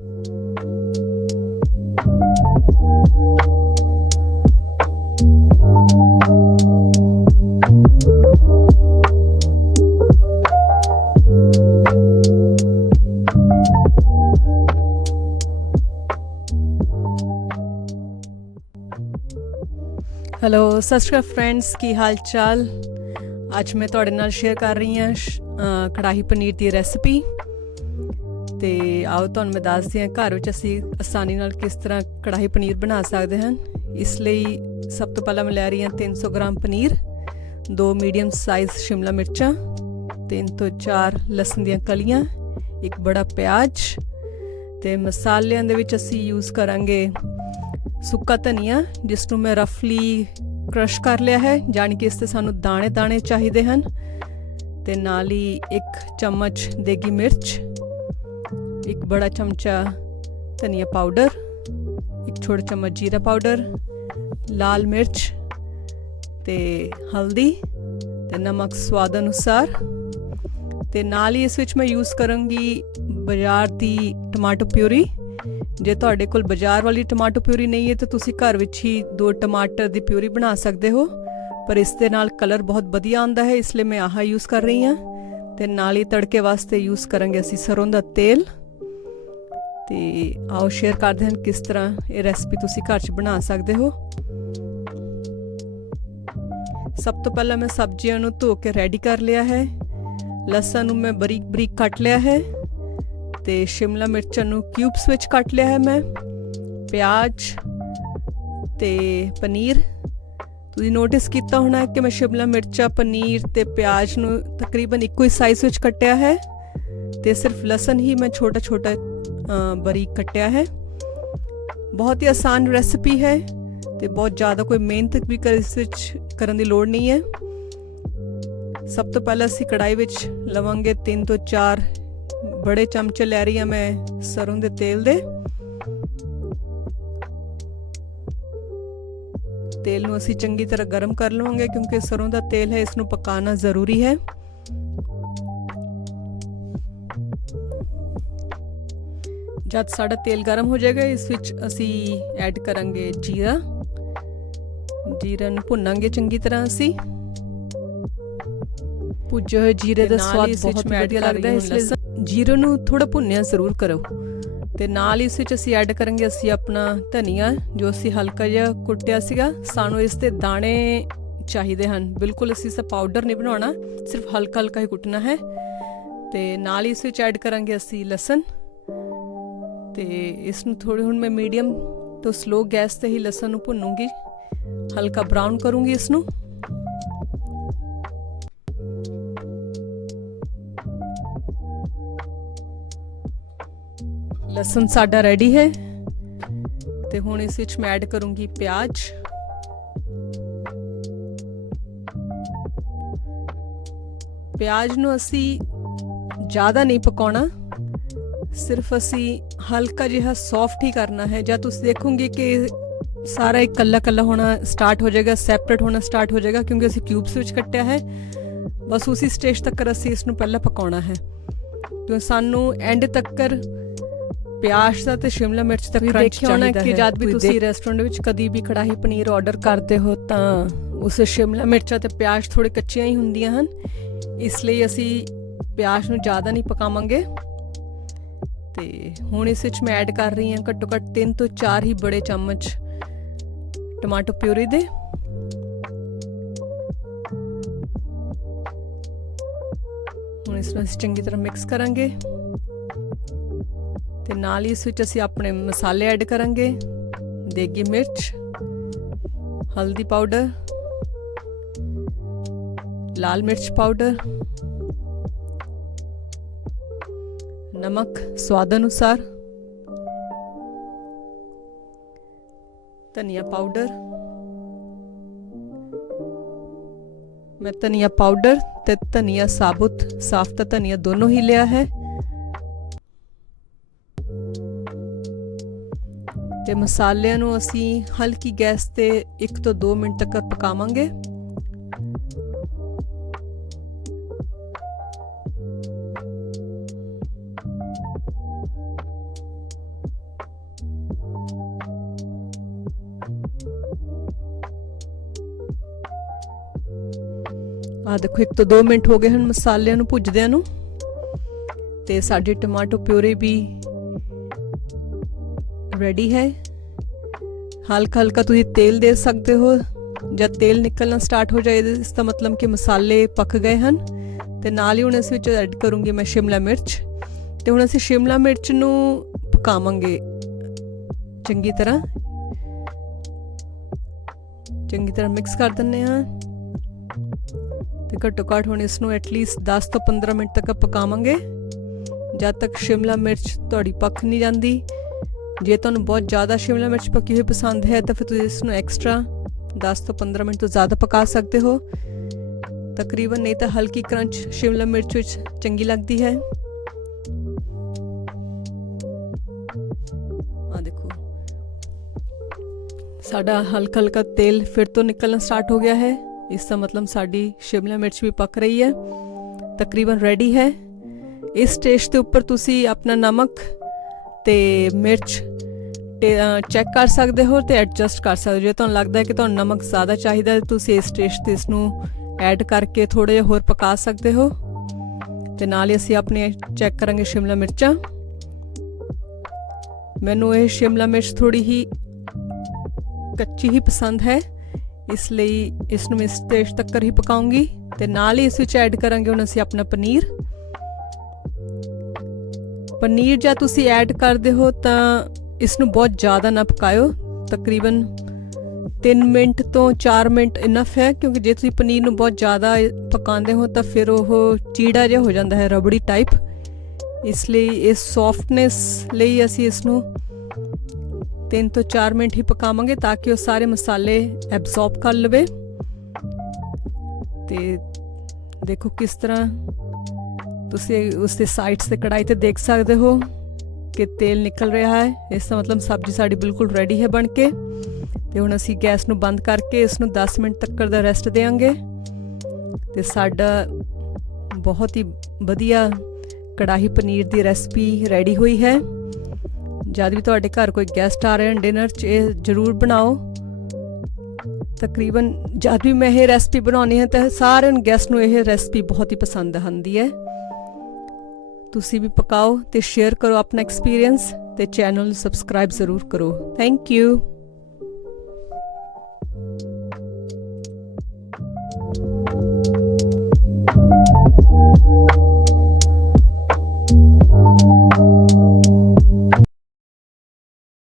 Hello, ਸਤਿ ਸ਼੍ਰੀ ਅਕਾਲ friends, ਕੀ ਹਾਲ ਚਾਲ। ਅੱਜ ਮੈਂ ਤੁਹਾਡੇ ਨਾਲ ਸ਼ੇਅਰ ਕਰ ਰਹੀ ਹਾਂ ਕੜਾਹੀ ਪਨੀਰ ਦੀ ਰੈਸਪੀ। ਅਤੇ ਆਓ ਤੁਹਾਨੂੰ ਮੈਂ ਦੱਸਦੀ ਹਾਂ ਘਰ ਵਿੱਚ ਅਸੀਂ ਆਸਾਨੀ ਨਾਲ ਕਿਸ ਤਰ੍ਹਾਂ ਕੜਾਹੀ ਪਨੀਰ ਬਣਾ ਸਕਦੇ ਹਨ। ਇਸ ਲਈ ਸਭ ਤੋਂ ਪਹਿਲਾਂ ਮੈਂ ਲੈ ਰਹੀ ਹਾਂ 300 gram paneer, 2 medium size Shimla ਮਿਰਚਾਂ, 3 ਤੋਂ 4 ਲਸਣ ਦੀਆਂ ਕਲੀਆਂ, ਇੱਕ ਬੜਾ ਪਿਆਜ਼। ਅਤੇ ਮਸਾਲਿਆਂ ਦੇ ਵਿੱਚ ਅਸੀਂ ਯੂਜ਼ ਕਰਾਂਗੇ ਸੁੱਕਾ ਧਨੀਆ, ਜਿਸ ਨੂੰ ਮੈਂ ਰਫਲੀ ਕ੍ਰਸ਼ ਕਰ ਲਿਆ ਹੈ, ਜਾਣੀ ਕਿ ਇਸ 'ਤੇ ਸਾਨੂੰ ਦਾਣੇ ਦਾਣੇ ਚਾਹੀਦੇ ਹਨ। ਅਤੇ ਨਾਲ ਹੀ 1 ਚਮਚ ਦੇਗੀ ਮਿਰਚ, 1 ਬੜਾ ਚਮਚਾ ਧਨੀਆ ਪਾਊਡਰ, 1 ਛੋਟਾ ਚਮਚ ਜੀਰਾ ਪਾਊਡਰ, ਲਾਲ ਮਿਰਚ ਅਤੇ ਹਲਦੀ ਅਤੇ ਨਮਕ ਸਵਾਦ ਅਨੁਸਾਰ। ਅਤੇ ਨਾਲ ਹੀ ਇਸ ਵਿੱਚ ਮੈਂ ਯੂਜ਼ ਕਰਾਂਗੀ ਬਾਜ਼ਾਰ ਦੀ ਟਮਾਟੋ ਪਿਊਰੀ। ਜੇ ਤੁਹਾਡੇ ਕੋਲ ਬਾਜ਼ਾਰ ਵਾਲੀ ਟਮਾਟੋ ਪਿਊਰੀ ਨਹੀਂ ਹੈ ਤਾਂ ਤੁਸੀਂ ਘਰ ਵਿੱਚ ਹੀ 2 ਟਮਾਟਰ ਦੀ ਪਿਊਰੀ ਬਣਾ ਸਕਦੇ ਹੋ, ਪਰ ਇਸ ਦੇ ਨਾਲ ਕਲਰ ਬਹੁਤ ਵਧੀਆ ਆਉਂਦਾ ਹੈ, ਇਸ ਲਈ ਮੈਂ ਆਹ ਯੂਜ਼ ਕਰ ਰਹੀ ਹਾਂ। ਅਤੇ ਨਾਲ ਹੀ ਤੜਕੇ ਵਾਸਤੇ ਯੂਜ਼ ਕਰਾਂਗੇ ਅਸੀਂ ਸਰੋਂ ਦਾ ਤੇਲ। ਅਤੇ ਆਓ ਸ਼ੇਅਰ ਕਰਦੇ ਹਨ ਕਿਸ ਤਰ੍ਹਾਂ ਇਹ ਰੈਸਪੀ ਤੁਸੀਂ ਘਰ 'ਚ ਬਣਾ ਸਕਦੇ ਹੋ। ਸਭ ਤੋਂ ਪਹਿਲਾਂ ਮੈਂ ਸਬਜ਼ੀਆਂ ਨੂੰ ਧੋ ਕੇ ਰੈਡੀ ਕਰ ਲਿਆ ਹੈ। ਲਸਣ ਨੂੰ ਮੈਂ ਬਰੀਕ ਬਰੀਕ ਕੱਟ ਲਿਆ ਹੈ ਅਤੇ ਸ਼ਿਮਲਾ ਮਿਰਚਾਂ ਨੂੰ ਕਿਊਬਸ ਵਿੱਚ ਕੱਟ ਲਿਆ ਹੈ ਮੈਂ। ਪਿਆਜ਼ ਅਤੇ ਪਨੀਰ, ਤੁਸੀਂ ਨੋਟਿਸ ਕੀਤਾ ਹੋਣਾ ਕਿ ਮੈਂ ਸ਼ਿਮਲਾ ਮਿਰਚਾਂ, ਪਨੀਰ ਅਤੇ ਪਿਆਜ਼ ਨੂੰ ਤਕਰੀਬਨ ਇੱਕੋ ਹੀ ਸਾਈਜ਼ ਵਿੱਚ ਕੱਟਿਆ ਹੈ, ਅਤੇ ਸਿਰਫ ਲਸਣ ਹੀ ਮੈਂ ਛੋਟਾ ਛੋਟਾ ਬਰੀਕ ਕੱਟਿਆ ਹੈ। ਬਹੁਤ ਹੀ ਆਸਾਨ ਰੈਸਪੀ ਹੈ ਅਤੇ ਬਹੁਤ ਜ਼ਿਆਦਾ ਕੋਈ ਮਿਹਨਤ ਵੀ ਇਸ ਵਿੱਚ ਕਰਨ ਦੀ ਲੋੜ ਨਹੀਂ ਹੈ। ਸਭ ਤੋਂ ਪਹਿਲਾਂ ਅਸੀਂ ਕੜਾਹੀ ਵਿੱਚ ਲਵਾਂਗੇ 3 ਤੋਂ 4 ਬੜੇ ਚਮਚੇ ਲੈ ਰਹੀ ਹਾਂ ਮੈਂ ਸਰੋਂ ਦੇ ਤੇਲ ਦੇ। ਤੇਲ ਨੂੰ ਅਸੀਂ ਚੰਗੀ ਤਰ੍ਹਾਂ ਗਰਮ ਕਰ ਲਵਾਂਗੇ, ਕਿਉਂਕਿ ਸਰੋਂ ਦਾ ਤੇਲ ਹੈ, ਇਸ ਨੂੰ ਪਕਾਉਣਾ ਜ਼ਰੂਰੀ ਹੈ। ਜਦ ਸਾਡਾ ਤੇਲ ਗਰਮ ਹੋ ਜਾਏਗਾ, ਇਸ ਵਿੱਚ ਅਸੀਂ ਐਡ ਕਰਾਂਗੇ ਜੀਰਾ। ਜੀਰਾ ਨੂੰ ਭੁੰਨਾਂਗੇ ਚੰਗੀ ਤਰ੍ਹਾਂ ਅਸੀਂ। ਭੁੱਜੇ ਹੋਏ ਜੀਰੇ ਦਾ ਸਵਾਦ ਬਹੁਤ ਵਧੀਆ ਲੱਗਦਾ ਹੈ, ਇਸ ਲਈ ਜੀਰੇ ਨੂੰ ਥੋੜ੍ਹਾ ਭੁੰਨਿਆ ਜ਼ਰੂਰ ਕਰੋ। ਅਤੇ ਨਾਲ ਇਸ ਵਿੱਚ ਅਸੀਂ ਐਡ ਕਰਾਂਗੇ ਅਸੀਂ ਆਪਣਾ ਧਨੀਆ, ਜੋ ਅਸੀਂ ਹਲਕਾ ਜਿਹਾ ਕੁੱਟਿਆ ਸੀਗਾ। ਸਾਨੂੰ ਇਸ ਦੇ ਦਾਣੇ ਚਾਹੀਦੇ ਹਨ, ਬਿਲਕੁਲ ਅਸੀਂ ਇਸਦਾ ਪਾਊਡਰ ਨਹੀਂ ਬਣਾਉਣਾ, ਸਿਰਫ ਹਲਕਾ ਹਲਕਾ ਹੀ ਕੁੱਟਣਾ ਹੈ। ਅਤੇ ਨਾਲ ਇਸ ਵਿੱਚ ਐਡ ਕਰਾਂਗੇ ਅਸੀਂ ਲਸਣ। ਅਤੇ ਇਸ ਨੂੰ ਥੋੜ੍ਹੀ ਹੁਣ ਮੈਂ ਮੀਡੀਅਮ ਤੋਂ ਸਲੋ ਗੈਸ 'ਤੇ ਹੀ ਲਸਣ ਨੂੰ ਭੁੰਨੂੰਗੀ, ਹਲਕਾ ਬਰਾਊਨ ਕਰੂੰਗੀ ਇਸ ਨੂੰ। ਲਸਣ ਸਾਡਾ ਰੈਡੀ ਹੈ ਅਤੇ ਹੁਣ ਇਸ ਵਿੱਚ ਮੈਂ ਐਡ ਕਰੂੰਗੀ ਪਿਆਜ਼। ਪਿਆਜ਼ ਨੂੰ ਅਸੀਂ ਜ਼ਿਆਦਾ ਨਹੀਂ ਪਕਾਉਣਾ, ਸਿਰਫ ਅਸੀਂ ਹਲਕਾ ਜਿਹਾ ਸੌਫਟ ਹੀ ਕਰਨਾ ਹੈ। ਜਦ ਤੁਸੀਂ ਦੇਖੋਗੇ ਕਿ ਸਾਰਾ ਇਕੱਲਾ ਇਕੱਲਾ ਹੋਣਾ ਸਟਾਰਟ ਹੋ ਜਾਏਗਾ, ਸੈਪਰੇਟ ਹੋਣਾ ਸਟਾਰਟ ਹੋ ਜਾਏਗਾ, ਕਿਉਂਕਿ ਅਸੀਂ ਕਿਊਬਸ ਵਿੱਚ ਕੱਟਿਆ ਹੈ। ਬਸ ਉਸੇ ਸਟੇਜ ਤੱਕ ਅਸੀਂ ਇਸ ਨੂੰ ਪਹਿਲਾਂ ਪਕਾਉਣਾ ਹੈ, ਕਿਉਂਕਿ ਸਾਨੂੰ ਐਂਡ ਤੱਕ ਪਿਆਜ਼ ਦਾ ਅਤੇ ਸ਼ਿਮਲਾ ਮਿਰਚ ਦਾ ਕਰੰਚ ਚਾਹੀਦਾ ਹੈ। ਕਿ ਜਦ ਵੀ ਤੁਸੀਂ ਰੈਸਟੋਰੈਂਟ ਵਿੱਚ ਕਦੀ ਵੀ ਕੜਾਹੀ ਪਨੀਰ ਆਰਡਰ ਕਰਦੇ ਹੋ ਤਾਂ ਉਸ ਸ਼ਿਮਲਾ ਮਿਰਚਾਂ ਅਤੇ ਪਿਆਜ਼ ਥੋੜ੍ਹੇ ਕੱਚੀਆਂ ਹੀ ਹੁੰਦੀਆਂ ਹਨ, ਇਸ ਲਈ ਅਸੀਂ ਪਿਆਜ਼ ਨੂੰ ਜ਼ਿਆਦਾ ਨਹੀਂ ਪਕਾਵਾਂਗੇ। ਅਤੇ ਹੁਣ ਇਸ ਵਿੱਚ ਮੈਂ ਐਡ ਕਰ ਰਹੀ ਹਾਂ ਘੱਟੋ ਘੱਟ 3 ਤੋਂ 4 ਹੀ ਬੜੇ ਚਮਚ ਟਮਾਟੋ ਪਿਊਰੀ ਦੇ। ਹੁਣ ਇਸ ਨੂੰ ਅਸੀਂ ਚੰਗੀ ਤਰ੍ਹਾਂ ਮਿਕਸ ਕਰਾਂਗੇ ਅਤੇ ਨਾਲ ਹੀ ਇਸ ਵਿੱਚ ਅਸੀਂ ਆਪਣੇ ਮਸਾਲੇ ਐਡ ਕਰਾਂਗੇ। ਦੇਗੀ ਮਿਰਚ, ਹਲਦੀ ਪਾਊਡਰ, ਲਾਲ ਮਿਰਚ ਪਾਊਡਰ, ਨਮਕ ਸਵਾਦ ਅਨੁਸਾਰ, ਧਨੀਆ ਪਾਊਡਰ। ਮੈਂ ਧਨੀਆ ਪਾਊਡਰ ਤੇ ਧਨੀਆ ਸਾਬੁਤ, ਸਾਫ਼ ਤਾਂ ਧਨੀਆ ਦੋਨੋਂ ਹੀ ਲਿਆ ਹੈ। ਤੇ ਮਸਾਲਿਆਂ ਨੂੰ ਅਸੀਂ ਹਲਕੀ ਗੈਸ ਤੇ 1 ਤੋਂ 2 ਮਿੰਟ ਤੱਕ ਪਕਾਵਾਂਗੇ। ਆ ਦੇਖੋ 1 ਤੋਂ 2 ਮਿੰਟ ਹੋ ਗਏ ਹਨ ਮਸਾਲਿਆਂ ਨੂੰ ਭੁੱਜਦਿਆਂ ਨੂੰ ਤੇ ਸਾਡੀ ਟਮਾਟੋ ਪਿਊਰੀ ਵੀ ਰੈਡੀ ਹੈ। ਹਲਕਾ ਹਲਕਾ ਤੁਸੀਂ ਤੇਲ ਦੇ ਸਕਦੇ ਹੋ। ਜਦ ਤੇਲ ਨਿਕਲਣਾ ਸਟਾਰਟ ਹੋ ਜਾਏ ਇਸ ਦਾ ਮਤਲਬ ਕਿ ਮਸਾਲੇ ਪੱਕ ਗਏ ਹਨ। ਤੇ ਨਾਲ ਹੀ ਹੁਣ ਇਸ ਵਿੱਚ ਐਡ ਕਰੂੰਗੀ ਮੈਂ ਸ਼ਿਮਲਾ ਮਿਰਚ। ਤੇ ਹੁਣ ਅਸੀਂ ਸ਼ਿਮਲਾ ਮਿਰਚ ਨੂੰ ਪਕਾਵਾਂਗੇ ਚੰਗੀ ਤਰ੍ਹਾਂ ਮਿਕਸ ਕਰ ਦਿੰਦੇ ਹਾਂ। ਤੇ ਘੱਟੋ ਘੱਟ ਹੁਣ ਇਸ ਨੂੰ ਐਟਲੀਸਟ 10 ਤੋਂ 15 ਮਿੰਟ ਤੱਕ ਪਕਾਵਾਂਗੇ ਜਦ ਤੱਕ ਸ਼ਿਮਲਾ ਮਿਰਚ ਤੁਹਾਡੀ ਪੱਕ ਨਹੀਂ ਜਾਂਦੀ। ਜੇ ਤੁਹਾਨੂੰ ਬਹੁਤ ਜ਼ਿਆਦਾ ਸ਼ਿਮਲਾ ਮਿਰਚ ਪੱਕੀ ਹੋਈ ਪਸੰਦ ਹੈ ਤਾਂ ਫਿਰ ਤੁਸੀਂ ਇਸ ਨੂੰ ਐਕਸਟਰਾ 10 ਤੋਂ 15 ਮਿੰਟ ਤੋਂ ਜ਼ਿਆਦਾ ਪਕਾ ਸਕਦੇ ਹੋ ਤਕਰੀਬਨ, ਨਹੀਂ ਤਾਂ ਹਲਕੀ ਕਰੰਚ ਸ਼ਿਮਲਾ ਮਿਰਚ ਵਿੱਚ ਚੰਗੀ ਲੱਗਦੀ ਹੈ। ਆ ਦੇਖੋ ਸਾਡਾ ਹਲਕਾ ਹਲਕਾ ਤੇਲ ਫਿਰ ਤੋਂ ਨਿਕਲਣਾ ਸਟਾਰਟ ਹੋ ਗਿਆ ਹੈ। ਇਸ ਦਾ ਮਤਲਬ ਸਾਡੀ ਸ਼ਿਮਲਾ ਮਿਰਚ ਵੀ ਪੱਕ ਰਹੀ ਹੈ, ਤਕਰੀਬਨ ਰੈਡੀ ਹੈ। ਇਸ ਸਟੇਜ ਦੇ ਉੱਪਰ ਤੁਸੀਂ ਆਪਣਾ ਨਮਕ ਤੇ ਮਿਰਚ ਚੈੱਕ ਕਰ ਸਕਦੇ ਹੋ ਤੇ ਐਡਜਸਟ ਕਰ ਸਕਦੇ ਹੋ। ਜੇ ਤੁਹਾਨੂੰ ਲੱਗਦਾ ਹੈ ਕਿ ਤੁਹਾਨੂੰ ਨਮਕ ਜ਼ਿਆਦਾ ਚਾਹੀਦਾ ਹੈ ਤੁਸੀਂ ਇਸ ਸਟੇਜ ਤੇ ਇਸ ਨੂੰ ਐਡ ਕਰਕੇ ਥੋੜ੍ਹਾ ਜਿਹਾ ਹੋਰ ਪਕਾ ਸਕਦੇ ਹੋ। ਤੇ ਨਾਲ ਹੀ ਅਸੀਂ ਆਪਣੇ ਚੈੱਕ ਕਰਾਂਗੇ ਸ਼ਿਮਲਾ ਮਿਰਚਾਂ। ਮੈਨੂੰ ਇਹ ਸ਼ਿਮਲਾ ਮਿਰਚ ਥੋੜੀ ਹੀ ਕੱਚੀ ਹੀ ਪਸੰਦ ਹੈ, ਇਸ ਲਈ ਇਸ ਨੂੰ ਇਸ ਸਟੇਜ ਤੱਕ ਹੀ ਪਕਾਉਂਗੀ। ਤੇ ਨਾਲ ਹੀ ਇਸ ਵਿੱਚ ਐਡ ਕਰਾਂਗੇ ਹੁਣ ਅਸੀਂ ਆਪਣਾ ਪਨੀਰ ਜਦ ਤੁਸੀਂ ਐਡ ਕਰਦੇ ਹੋ ਤਾਂ ਇਸ ਨੂੰ ਬਹੁਤ ਜ਼ਿਆਦਾ ਨਾ ਪਕਾਇਓ, ਤਕਰੀਬਨ 3 ਮਿੰਟ ਤੋਂ 4 ਮਿੰਟ ਇਨਫ ਹੈ, ਕਿਉਂਕਿ ਜੇ ਤੁਸੀਂ ਪਨੀਰ ਨੂੰ ਬਹੁਤ ਜ਼ਿਆਦਾ ਪਕਾਉਂਦੇ ਹੋ ਤਾਂ ਫਿਰ ਉਹ ਚੀੜਾ ਜਿਹਾ ਹੋ ਜਾਂਦਾ ਹੈ, ਰਬੜੀ ਟਾਈਪ। ਇਸ ਲਈ ਇਸ ਸੌਫਟਨੈਸ ਲਈ ਅਸੀਂ ਇਸ ਨੂੰ 3 ਤੋਂ 4 ਮਿੰਟ ਹੀ ਪਕਾਵਾਂਗੇ ਤਾਂ ਕਿ ਉਹ ਸਾਰੇ ਮਸਾਲੇ ਐਬਜ਼ੌਰਬ ਕਰ ਲਵੇ। ਤੇ ਦੇਖੋ ਕਿਸ ਤਰ੍ਹਾਂ ਤੁਸੀਂ ਉਸ ਦੇ ਸਾਈਡਸ ਤੇ ਕੜਾਈ ਤੇ ਦੇਖ ਸਕਦੇ ਹੋ ਕਿ ਤੇਲ ਨਿਕਲ ਰਿਹਾ ਹੈ। ਇਸ ਦਾ ਮਤਲਬ ਸਬਜ਼ੀ ਸਾਡੀ ਬਿਲਕੁਲ ਰੈਡੀ ਹੈ ਬਣ ਕੇ। ਤੇ ਹੁਣ ਅਸੀਂ ਗੈਸ ਨੂੰ ਬੰਦ ਕਰਕੇ ਇਸ ਨੂੰ 10 ਮਿੰਟ ਤੱਕ ਦਾ ਰੈਸਟ ਦੇਵਾਂਗੇ। ਤੇ ਸਾਡਾ ਬਹੁਤ ਹੀ ਵਧੀਆ ਕੜਾਹੀ ਪਨੀਰ ਦੀ ਰੈਸਪੀ ਰੈਡੀ ਹੋਈ ਹੈ। ਜਦ ਵੀ ਤੁਹਾਡੇ ਘਰ ਕੋਈ ਗੈਸਟ ਆ ਰਹੇ ਹਨ ਡਿਨਰ 'ਚ ਇਹ ਜ਼ਰੂਰ ਬਣਾਓ। ਤਕਰੀਬਨ ਜਦ ਵੀ ਮੈਂ ਇਹ ਰੈਸਪੀ ਬਣਾਉਂਦੀ ਹਾਂ ਤਾਂ ਸਾਰਿਆਂ ਨੂੰ ਗੈਸਟ ਨੂੰ ਇਹ ਰੈਸਪੀ ਬਹੁਤ ਹੀ ਪਸੰਦ ਆਉਂਦੀ ਹੈ। ਤੁਸੀਂ ਵੀ ਪਕਾਓ ਤੇ ਸ਼ੇਅਰ ਕਰੋ ਆਪਣਾ ਐਕਸਪੀਰੀਅੰਸ ਤੇ ਚੈਨਲ ਨੂੰ ਸਬਸਕ੍ਰਾਈਬ ਜ਼ਰੂਰ ਕਰੋ। Thank you.